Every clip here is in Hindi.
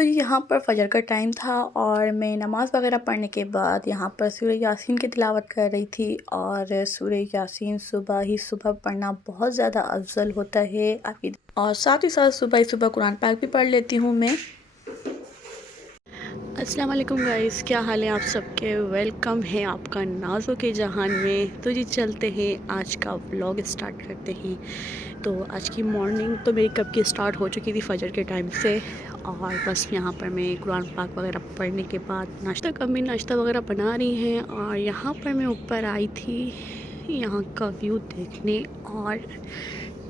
तो यहाँ पर फ़जर का टाइम था और मैं नमाज़ वग़ैरह पढ़ने के बाद यहाँ पर सूरह यासीन की तिलावत कर रही थी। और सूरह यासीन सुबह ही सुबह पढ़ना बहुत ज़्यादा अफ़ज़ल होता है आपकी, और साथ ही साथ सुबह ही सुबह कुरान पाक भी पढ़ लेती हूँ मैं। अस्सलाम वालेकुम गाइस, क्या हाल है आप सबके। वेलकम है आपका नाज़ों के जहान में। तो जी चलते हैं, आज का व्लॉग स्टार्ट करते हैं। तो आज की मॉर्निंग तो मेरी कब की स्टार्ट हो चुकी थी फ़जर के टाइम से, और बस यहाँ पर मैं कुरान पाक वगैरह पढ़ने के बाद नाश्ता कमी नाश्ता वगैरह बना रही हैं। और यहाँ पर मैं ऊपर आई थी यहाँ का व्यू देखने, और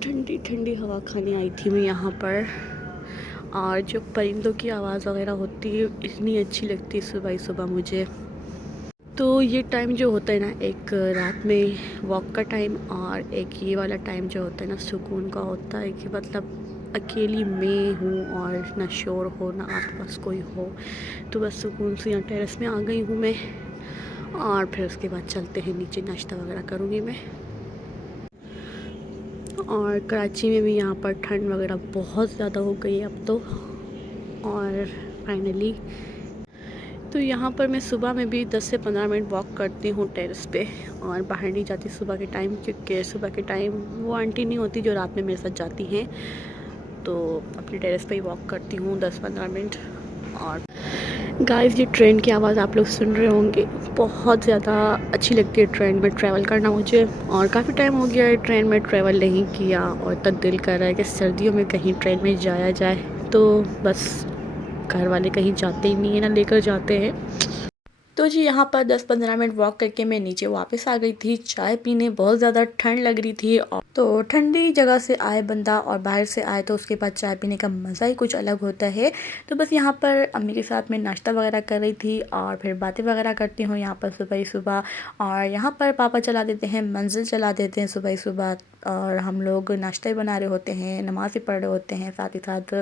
ठंडी ठंडी हवा खाने आई थी मैं यहाँ पर। और जो परिंदों की आवाज़ वगैरह होती है इतनी अच्छी लगती है सुबह ही सुबह मुझे। तो ये टाइम जो होता है ना, एक रात में वॉक का टाइम और एक ये वाला टाइम जो होता है ना, सुकून का होता है कि मतलब अकेली मैं हूँ और ना शोर हो ना आसपास कोई हो, तो बस सुकून से यहाँ टेरेस में आ गई हूँ मैं। और फिर उसके बाद चलते हैं नीचे, नाश्ता वगैरह करूँगी मैं। और कराची में भी यहाँ पर ठंड वगैरह बहुत ज़्यादा हो गई है अब तो। और फाइनली तो यहाँ पर मैं सुबह में भी 10 से 15 मिनट वॉक करती हूँ टेरेस पे, और बाहर नहीं जाती सुबह के टाइम, क्योंकि सुबह के टाइम वो आंटी नहीं होती जो रात में मेरे साथ जाती हैं। तो अपने टेरेस पे ही वॉक करती हूँ 10-15 मिनट। और गाइस, ये ट्रेन की आवाज़ आप लोग सुन रहे होंगे, बहुत ज़्यादा अच्छी लगती है ट्रेन में ट्रैवल करना मुझे। और काफ़ी टाइम हो गया है ट्रेन में ट्रैवल नहीं किया, और तब दिल कर रहा है कि सर्दियों में कहीं ट्रेन में जाया जाए। तो बस घर वाले कहीं जाते ही नहीं है ना, लेकर जाते हैं। तो जी यहाँ पर 10-15 मिनट वॉक करके मैं नीचे वापस आ गई थी चाय पीने। बहुत ज़्यादा ठंड लग रही थी, और तो ठंडी जगह से आए बंदा और बाहर से आए तो उसके बाद चाय पीने का मज़ा ही कुछ अलग होता है। तो बस यहाँ पर अम्मी के साथ में नाश्ता वगैरह कर रही थी, और फिर बातें वगैरह करती हूँ यहाँ पर सुबह ही सुबह। और यहाँ पर पापा चला देते हैं, मंजिल चला देते हैं सुबह ही सुबह, और हम लोग नाश्ता ही बना रहे होते हैं, नमाज़ ही पढ़ रहे होते हैं, साथ ही साथ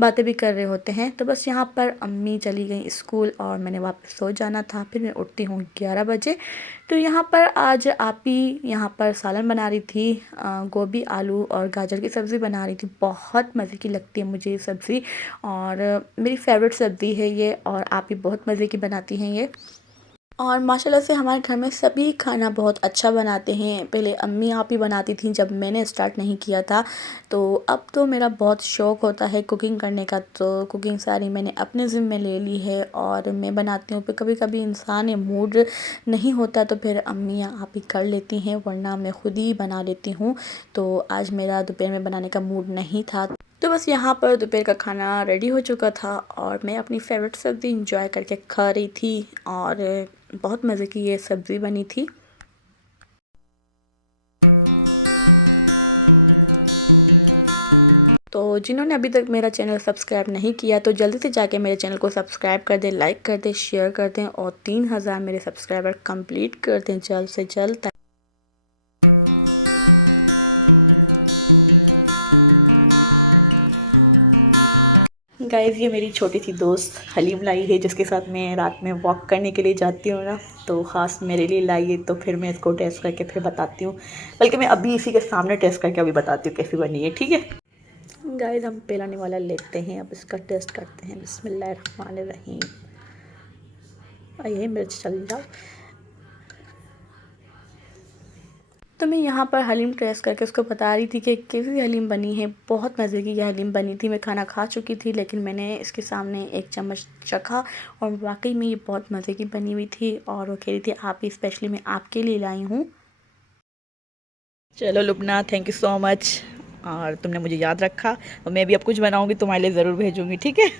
बातें भी कर रहे होते हैं। तो बस यहाँ पर अम्मी चली गई स्कूल और मैंने वापस सो जाना था। फिर मैं उठती हूँ 11 बजे। तो यहाँ पर आज आपी यहाँ पर सालन बना रही थी, गोभी आलू और गाजर की सब्ज़ी बना रही थी। बहुत मज़े की लगती है मुझे ये सब्ज़ी, और मेरी फेवरेट सब्ज़ी है ये, और आप ही बहुत मज़े की बनाती हैं ये। और माशाल्लाह से हमारे घर में सभी खाना बहुत अच्छा बनाते हैं। पहले अम्मी आप ही बनाती थी जब मैंने स्टार्ट नहीं किया था, तो अब तो मेरा बहुत शौक़ होता है कुकिंग करने का। तो कुकिंग सारी मैंने अपने ज़िम्मे ले ली है और मैं बनाती हूँ। फिर कभी कभी इंसान या मूड नहीं होता तो फिर अम्मी आप ही कर लेती हैं, वरना मैं ख़ुद ही बना लेती हूँ। तो आज मेरा दोपहर में बनाने का मूड नहीं था, तो बस यहाँ पर दोपहर का खाना रेडी हो चुका था और मैं अपनी फेवरेट सब्ज़ी इंजॉय करके खा रही थी। और बहुत मज़े की ये सब्ज़ी बनी थी। तो जिन्होंने अभी तक मेरा चैनल सब्सक्राइब नहीं किया तो जल्दी से जाके मेरे चैनल को सब्सक्राइब कर दें, लाइक कर दें, शेयर कर दें, और 3000 मेरे सब्सक्राइबर कंप्लीट कर दें जल्द से जल्द। गाइस, ये मेरी छोटी सी दोस्त हलीम लाई है, जिसके साथ मैं रात में वॉक करने के लिए जाती हूँ ना, तो ख़ास मेरे लिए लाई है। तो फिर मैं इसको टेस्ट करके फिर बताती हूँ, बल्कि मैं अभी इसी के सामने टेस्ट करके अभी बताती हूँ कैसी बनी है, ठीक है। गाइस, हम पिलाने वाला लेते हैं, अब इसका टेस्ट करते हैं। बिस्मिल्लाहिर्रहमानिर्रहीम। ये मिर्च चल जाओ। तो मैं यहाँ पर हलीम टेस्ट करके उसको बता रही थी कि कैसी हलीम बनी है। बहुत मज़े की यह हलीम बनी थी। मैं खाना खा चुकी थी, लेकिन मैंने इसके सामने एक चम्मच चखा और वाकई में ये बहुत मज़े की बनी हुई थी। और वो कह रही थी आप ही स्पेशली मैं आपके लिए लाई हूँ। चलो Lubna, thank you so much, और तुमने मुझे याद रखा। और मैं भी अब कुछ बनाऊँगी तुम्हारे लिए ज़रूर भेजूँगी, ठीक है।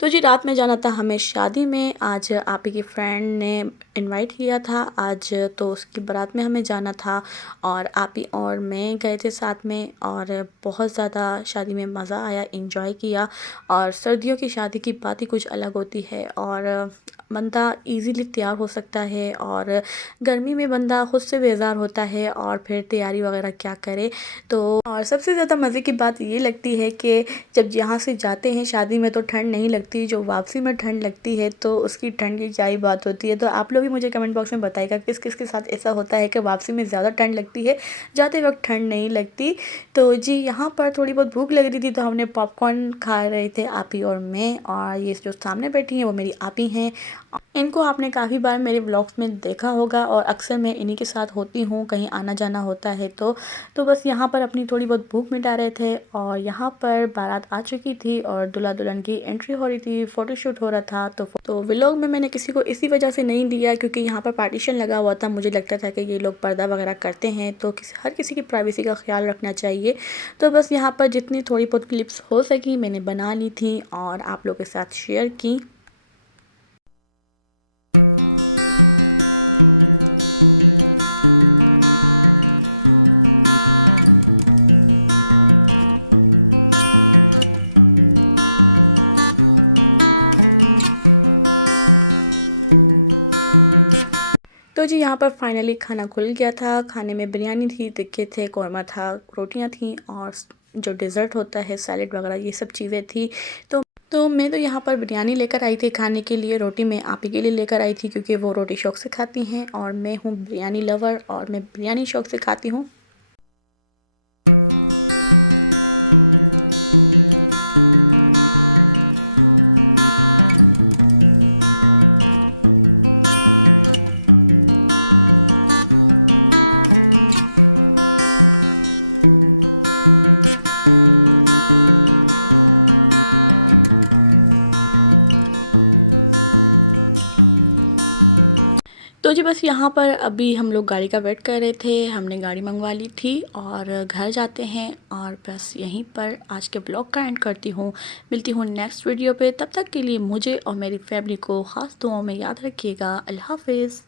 तो जी रात में जाना था हमें शादी में। आज आप ही की फ्रेंड ने इनवाइट किया था आज, तो उसकी बारात में हमें जाना था। और आप ही और मैं गए थे साथ में, और बहुत ज़्यादा शादी में मज़ा आया, इंजॉय किया। और सर्दियों की शादी की बात ही कुछ अलग होती है, और बंदा इजीली तैयार हो सकता है, और गर्मी में बंदा खुद से बेजार होता है और फिर तैयारी वगैरह क्या करे। तो और सबसे ज़्यादा मज़े की बात ये लगती है कि जब यहाँ से जाते हैं शादी में तो ठंड नहीं लगती थी, जो वापसी में ठंड लगती है तो उसकी ठंड की क्या ही बात होती है। तो आप लोग भी मुझे कमेंट बॉक्स में बताइएगा किस किस के साथ ऐसा होता है कि वापसी में ज़्यादा ठंड लगती है, जाते वक्त ठंड नहीं लगती। तो जी यहाँ पर थोड़ी बहुत भूख लग रही थी तो हमने पॉपकॉर्न खा रहे थे आपी और मैं, और ये जो सामने बैठी हैं वो मेरी आपी हैं। इनको आपने काफ़ी बार मेरे व्लॉग्स में देखा होगा और अक्सर मैं इन्हीं के साथ होती हूँ, कहीं आना जाना होता है तो बस यहाँ पर अपनी थोड़ी बहुत भूख मिटा रहे थे। और यहाँ पर बारात आ चुकी थी और दूल्हा दुल्हन की एंट्री हो रही थी, फ़ोटोशूट हो रहा था। तो व्लॉग में मैंने किसी को इसी वजह से नहीं लिया क्योंकि यहाँ पर पार्टीशन लगा हुआ था। मुझे लगता था कि ये लोग पर्दा वगैरह करते हैं तो हर किसी की प्राइवेसी का ख्याल रखना चाहिए। तो बस यहाँ पर जितनी थोड़ी बहुत क्लिप्स हो सकी मैंने बना ली थी और आप लोगों के साथ शेयर की। तो जी यहाँ पर फाइनली खाना खुल गया था। खाने में बिरयानी थी, टिक्के थे, कौरमा था, रोटियां थी और जो डेज़र्ट होता है सैलेड वगैरह ये सब चीज़ें थी। तो मैं तो यहाँ पर बिरयानी लेकर आई थी खाने के लिए। रोटी मैं आप ही के लिए लेकर आई थी क्योंकि वो रोटी शौक़ से खाती हैं और मैं हूँ बिरयानी लवर और मैं बिरयानी शौक़ से खाती हूँ। तो जी बस यहाँ पर अभी हम लोग गाड़ी का वेट कर रहे थे। हमने गाड़ी मंगवा ली थी और घर जाते हैं और बस यहीं पर आज के ब्लॉग का एंड करती हूँ। मिलती हूँ नेक्स्ट वीडियो पे, तब तक के लिए मुझे और मेरी फैमिली को ख़ास दुआओं में याद रखिएगा। अल्लाह हाफ़िज़।